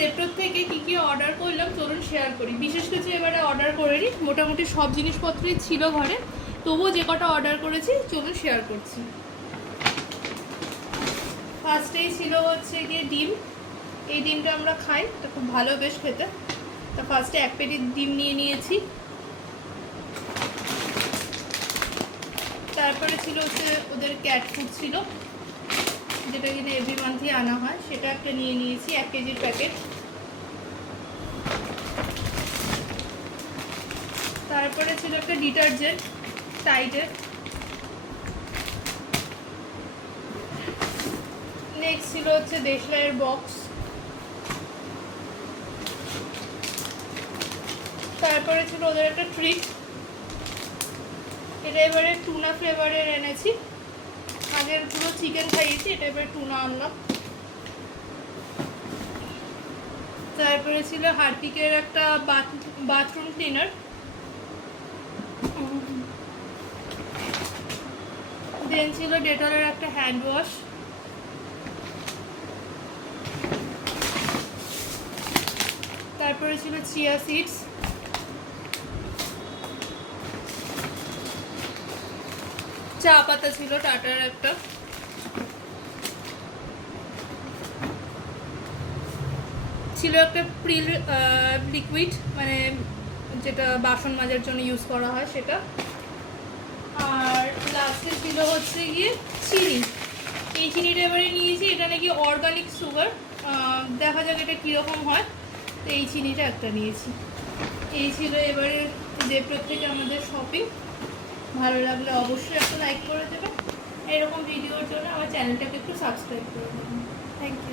জেপ্টোর থেকে কী অর্ডার করলাম চলুন শেয়ার করি। বিশেষ কিছু এবারে অর্ডার করিনি, মোটামুটি সব জিনিসপত্রই ছিল ঘরে, তবুও যে কটা অর্ডার করেছি চলুন শেয়ার করছি। ফার্স্টেই ছিল হচ্ছে গিয়ে ডিম। এই ডিমটা আমরা খাই, এটা খুব ভালো বেশ খেতে। তা ফার্স্টে 1 পেটি ডিম নিয়ে নিয়েছি। তারপরে ছিল হচ্ছে ওদের ক্যাট ফুড ছিল, যেটা কিনা এভরি মান্থই আনা হয়, সেটা একটা নিয়ে নিয়েছি 1 কেজির প্যাকেট। তারপরে ছিল একটা ডিটারজেন্ট টাইডের। নেক্সট ছিল হচ্ছে দেশলাইয়ের বক্স। তারপরে ছিল ওদের একটা ট্রিট, এটা এবারে টুনা ফ্লেভারের এনেছি। আগের পুরো চিকেন খাইয়েছি, এটা এবারে টুনা আনলাম। তারপরে ছিল হারপিকের একটা বাথরুম ক্লিনার। দেন ছিল ডেটলের একটা হ্যান্ড ওয়াশ। তারপরে ছিল চিয়া সিডস। চা পাতা ছিল টাটার একটা। ছিল একটা প্রিল লিকুইড, মানে যেটা বাসন মাজার জন্য ইউজ করা হয় সেটা। আর লাস্টে ছিল হচ্ছে গিয়ে চিনি। এই চিনিটা এবারে নিয়েছি, এটা নাকি অর্গানিক সুগার, দেখা যাক এটা কীরকম হয়। তো এই চিনিটা একটা নিয়েছি। এই ছিল এবারে জেপ্টো থেকে আমাদের শপিং। ভালো লাগলে অবশ্যই একটা লাইক করে দেবেন। এরকম ভিডিওর জন্য আমার চ্যানেলটাকে একটু সাবস্ক্রাইব করে দেবেন। Thank you.